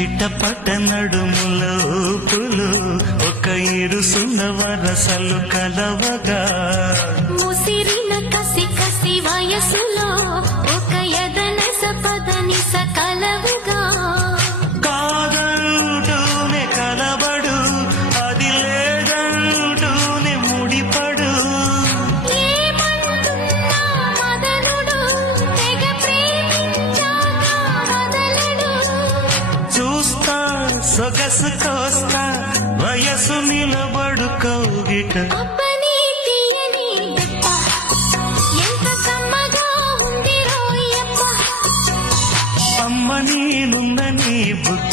చిట్టపట్ట నడుముల ఊపులు ఒక ఇరుసున్న వరసలు కలవగా ముసిరిన కసి కసి వయసులో ఒక ఎదనస పదనిస కలవుగా కాదంటూనే కలబడు అది లేదంటూనే ముడిపడు ఏమంటున్నా మదనుడు తెగ ప్రేమించాక వదలడు చూస్తా సొగసు కోస్తా వయసు నిలబడు కౌగిట అబ్బని తీయని దెబ్బ ఎంత కమ్మగా ఉంది రోయప్ప అమ్మ నేనున్న నీ బుద్ధి